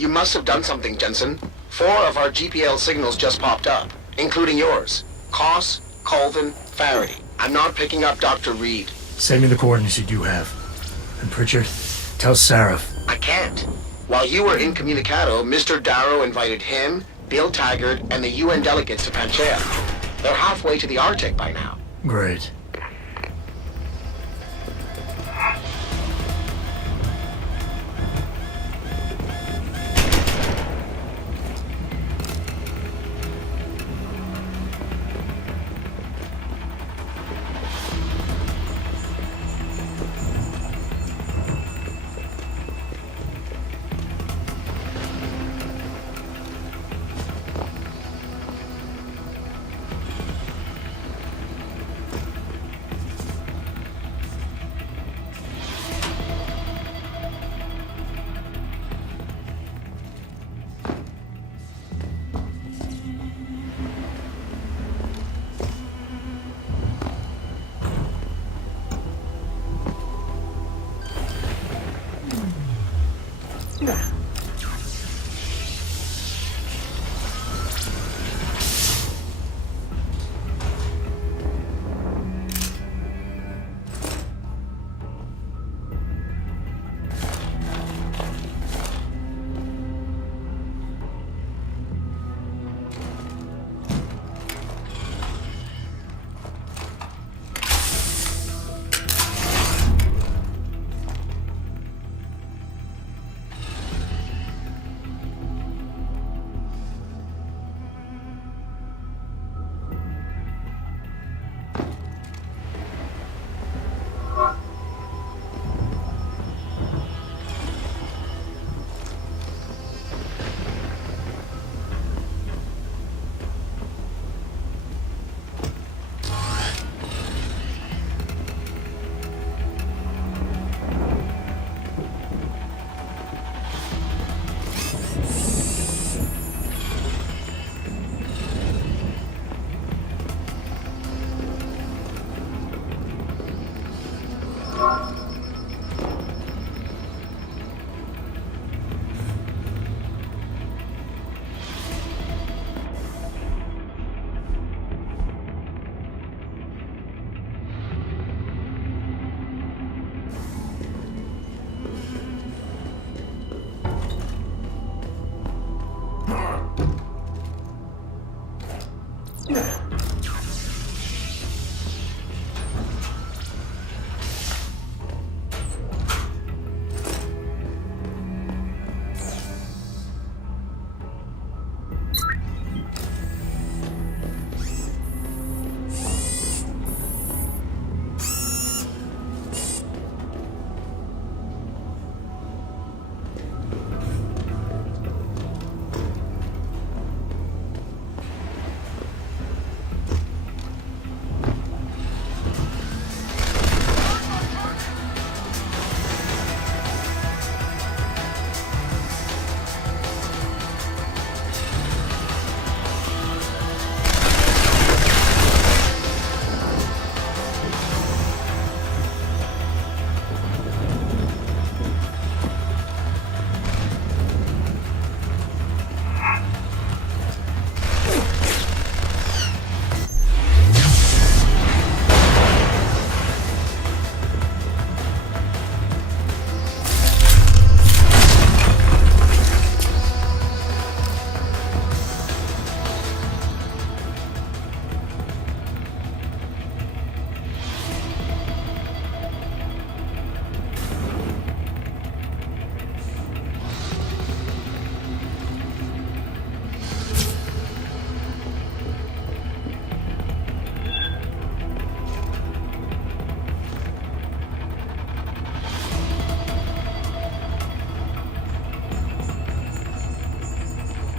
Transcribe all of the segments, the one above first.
You must have done something, Jensen. 4 of our GPL signals just popped up, including yours. Koss, Colvin, Faraday. I'm not picking up Dr. Reed. Send me the coordinates you do have. And Pritchard, tell Sarah. I can't. While you were incommunicado, Mr. Darrow invited him, Bill Taggart, and the UN delegates to Panchea. They're halfway to the Arctic by now. Great.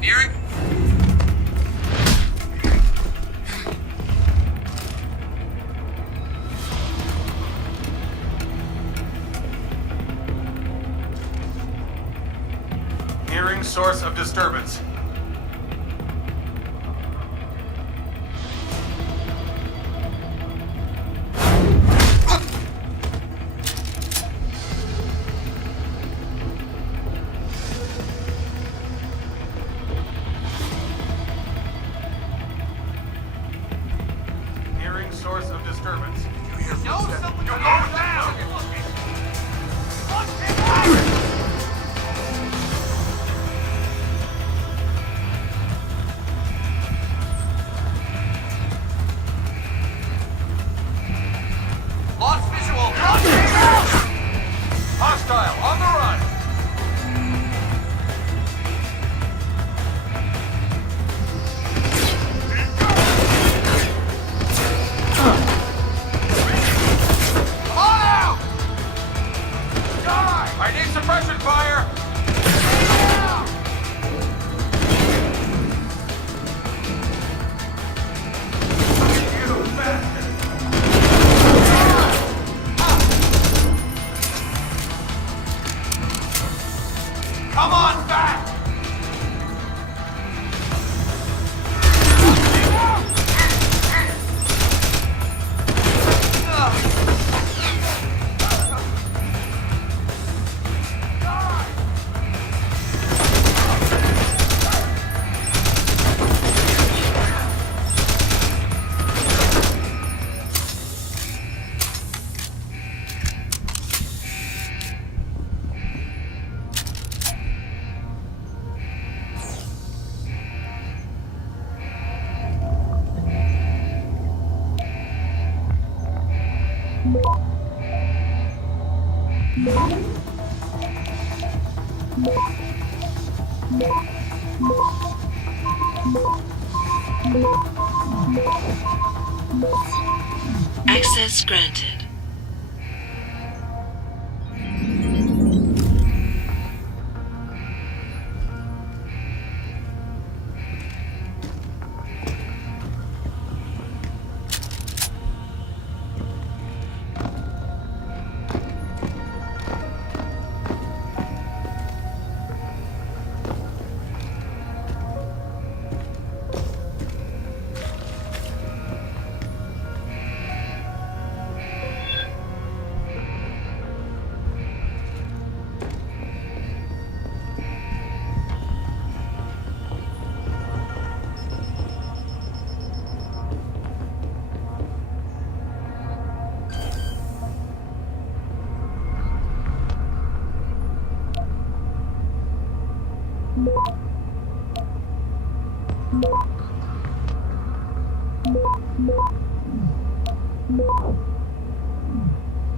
Nearing. Nearing source of disturbance. Nearing source of disturbance. You hear footsteps? You're going down! Lost visual! Hostile, on the run! Come on out! Die! I need suppression fire! You bastard! Come on back! Access granted.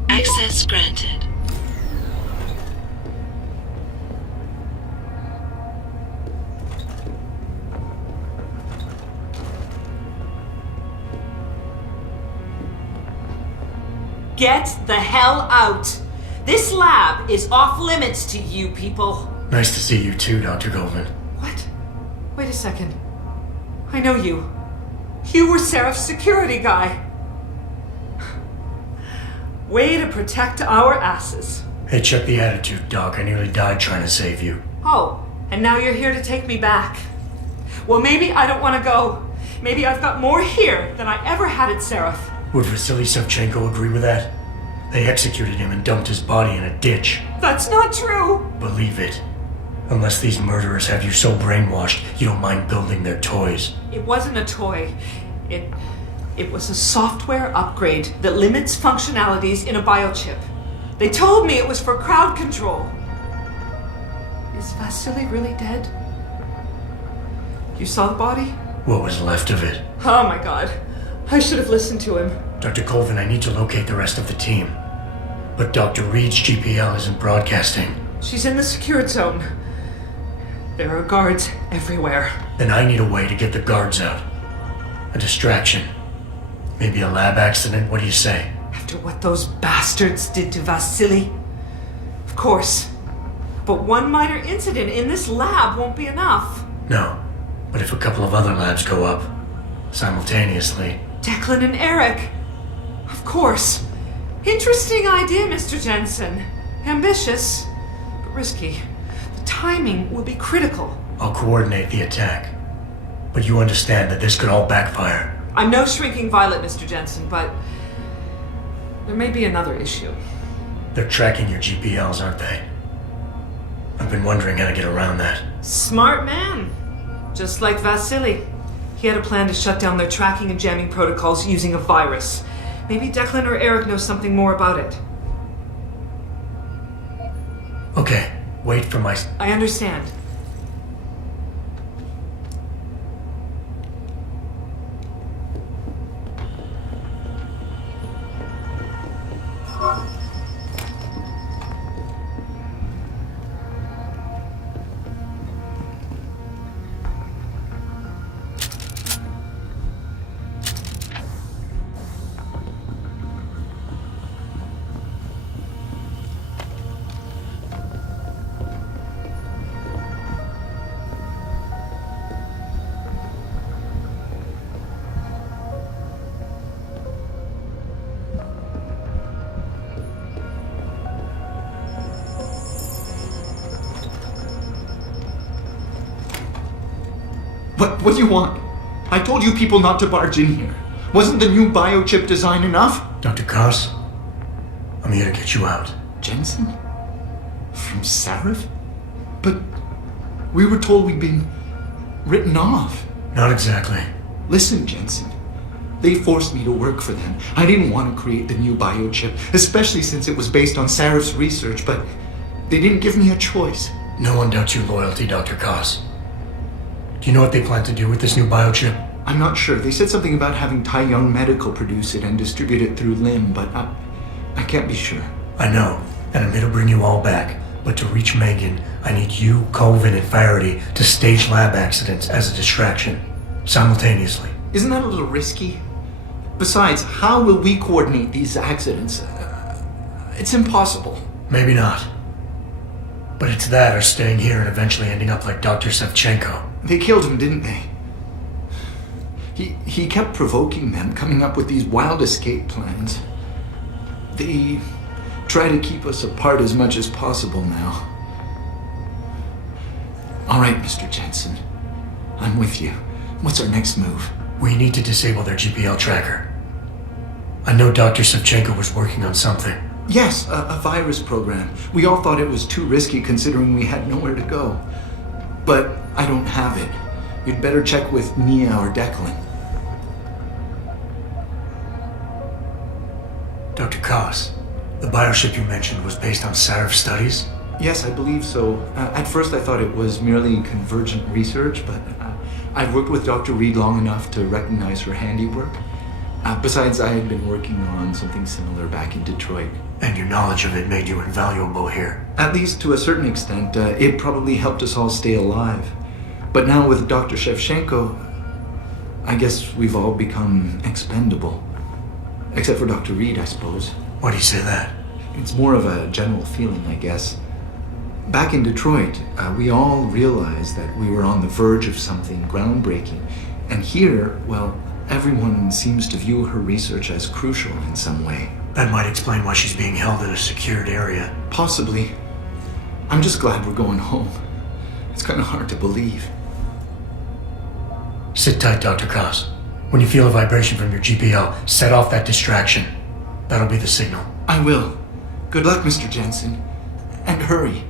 Access granted. Get the hell out! This lab is off limits to you people. Nice to see you too, Dr. Goldman. What? Wait a second. I know you. You were Seraph's security guy. Way to protect our asses. Hey, check the attitude, Doc. I nearly died trying to save you. Oh, and now you're here to take me back. Well, maybe I don't want to go. Maybe I've got more here than I ever had at Seraph. Would Vasily Savchenko agree with that? They executed him and dumped his body in a ditch. That's not true! Believe it. Unless these murderers have you so brainwashed, you don't mind building their toys. It wasn't a toy. It was a software upgrade that limits functionalities in a biochip. They told me it was for crowd control. Is Vasily really dead? You saw the body? What was left of it? Oh my god. I should have listened to him. Dr. Colvin, I need to locate the rest of the team. But Dr. Reed's GPL isn't broadcasting. She's in the secured zone. There are guards everywhere. Then I need a way to get the guards out. A distraction. Maybe a lab accident, what do you say? After what those bastards did to Vasily? Of course. But one minor incident in this lab won't be enough. No. But if a couple of other labs go up, simultaneously... Declan and Eric. Of course. Interesting idea, Mr. Jensen. Ambitious, but risky. The timing will be critical. I'll coordinate the attack. But you understand that this could all backfire. I'm no shrinking violet, Mr. Jensen, but there may be another issue. They're tracking your GPLs, aren't they? I've been wondering how to get around that. Smart man. Just like Vasily. He had a plan to shut down their tracking and jamming protocols using a virus. Maybe Declan or Eric knows something more about it. Okay, wait for my... I understand. What do you want? I told you people not to barge in here. Wasn't the new biochip design enough? Dr. Koss, I'm here to get you out. Jensen? From Sarif? But we were told we'd been written off. Not exactly. Listen, Jensen. They forced me to work for them. I didn't want to create the new biochip, especially since it was based on Sarif's research, but they didn't give me a choice. No one doubts your loyalty, Dr. Koss. Do you know what they plan to do with this new biochip? I'm not sure. They said something about having Tai Young Medical produce it and distribute it through LIM, but I can't be sure. I know, and it'll bring you all back. But to reach Megan, I need you, Colvin, and Faraday to stage lab accidents as a distraction, simultaneously. Isn't that a little risky? Besides, how will we coordinate these accidents? It's impossible. Maybe not. But it's that or staying here and eventually ending up like Dr. Sevchenko. They killed him, didn't they? He kept provoking them, coming up with these wild escape plans. They try to keep us apart as much as possible now. All right, Mr. Jensen. I'm with you. What's our next move? We need to disable their GPL tracker. I know Dr. Sevchenko was working on something. Yes, a virus program. We all thought it was too risky considering we had nowhere to go. But I don't have it. You'd better check with Nia or Declan. Dr. Koss, the biochip you mentioned was based on Sarif studies? Yes, I believe so. At first I thought it was merely convergent research, but I've worked with Dr. Reed long enough to recognize her handiwork. Besides, I had been working on something similar back in Detroit. And your knowledge of it made you invaluable here. At least to a certain extent, it probably helped us all stay alive. But now with Dr. Shevchenko, I guess we've all become expendable. Except for Dr. Reed, I suppose. Why do you say that? It's more of a general feeling, I guess. Back in Detroit, we all realized that we were on the verge of something groundbreaking. And here, well, everyone seems to view her research as crucial in some way. That might explain why she's being held in a secured area. Possibly. I'm just glad we're going home. It's kind of hard to believe. Sit tight, Dr. Koss. When you feel a vibration from your GPL, set off that distraction. That'll be the signal. I will. Good luck, Mr. Jensen. And hurry.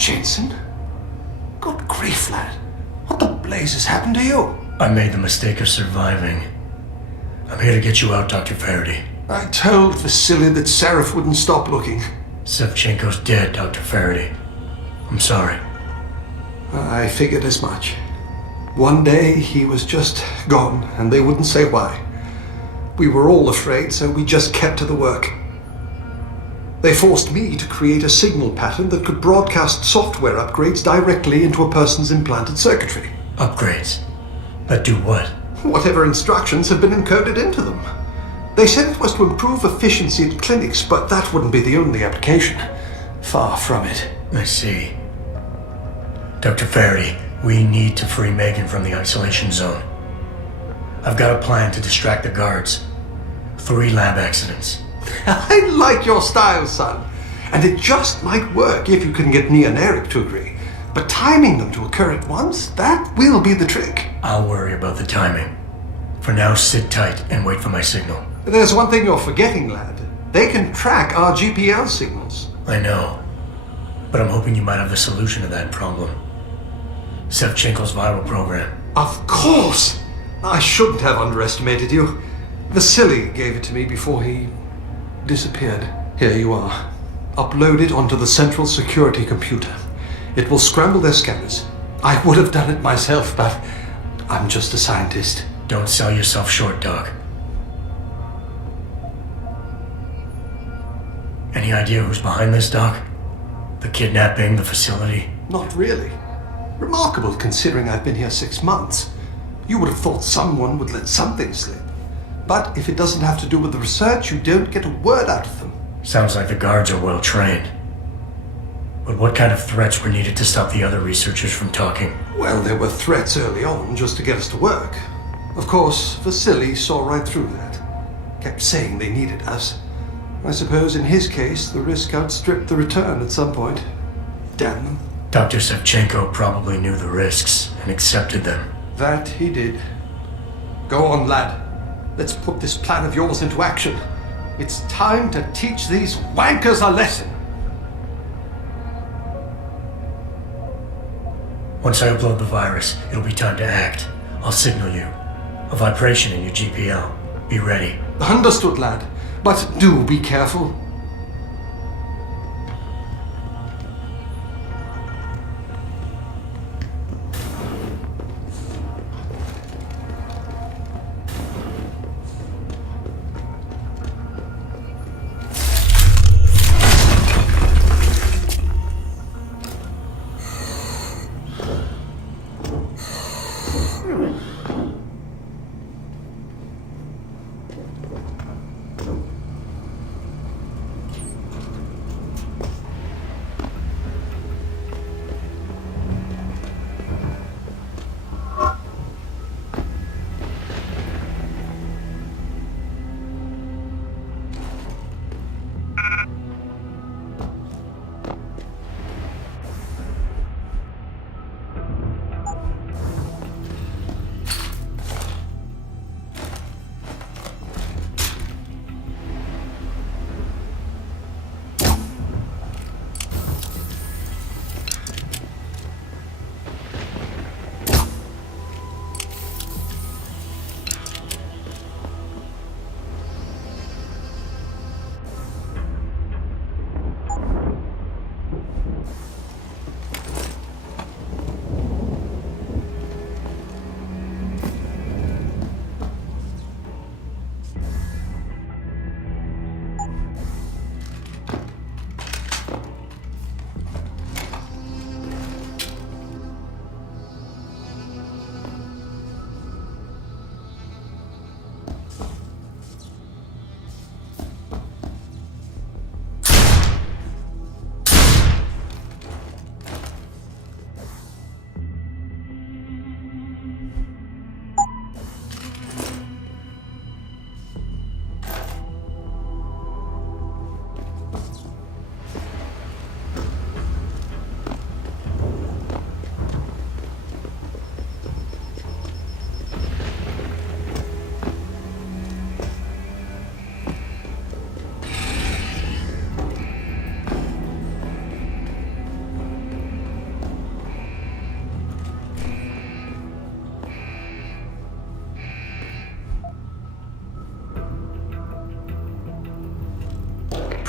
Jensen? Good grief, lad. What the blazes happened to you? I made the mistake of surviving. I'm here to get you out, Dr. Faraday. I told Vasily that Seraph wouldn't stop looking. Sevchenko's dead, Dr. Faraday. I'm sorry. I figured as much. One day he was just gone, and they wouldn't say why. We were all afraid, so we just kept to the work. They forced me to create a signal pattern that could broadcast software upgrades directly into a person's implanted circuitry. Upgrades? That do what? Whatever instructions have been encoded into them. They said it was to improve efficiency at clinics, but that wouldn't be the only application. Far from it. I see. Dr. Faraday, we need to free Megan from the isolation zone. I've got a plan to distract the guards. 3 lab accidents. I like your style, son. And it just might work if you can get Nia and Eric to agree. But timing them to occur at once, that will be the trick. I'll worry about the timing. For now, sit tight and wait for my signal. There's one thing you're forgetting, lad. They can track our GPL signals. I know. But I'm hoping you might have the solution to that problem. Sevchenko's viral program. Of course! I shouldn't have underestimated you. Vasily gave it to me before he disappeared. Here you are. Upload it onto the central security computer. It will scramble their scanners. I would have done it myself, but I'm just a scientist. Don't sell yourself short, Doc. Any idea who's behind this, Doc? The kidnapping, the facility? Not really. Remarkable considering I've been here 6 months. You would have thought someone would let something slip. But if it doesn't have to do with the research, you don't get a word out of them. Sounds like the guards are well trained. But what kind of threats were needed to stop the other researchers from talking? Well, there were threats early on just to get us to work. Of course, Vasily saw right through that. Kept saying they needed us. I suppose in his case, the risk outstripped the return at some point. Damn them. Dr. Sevchenko probably knew the risks and accepted them. That he did. Go on, lad. Let's put this plan of yours into action. It's time to teach these wankers a lesson. Once I upload the virus, it'll be time to act. I'll signal you. A vibration in your GPL. Be ready. Understood, lad. But do be careful.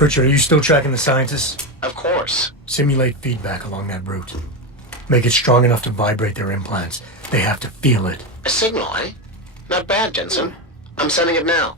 Pritchard, are you still tracking the scientists? Of course. Simulate feedback along that route. Make it strong enough to vibrate their implants. They have to feel it. A signal, eh? Not bad, Jensen. I'm sending it now.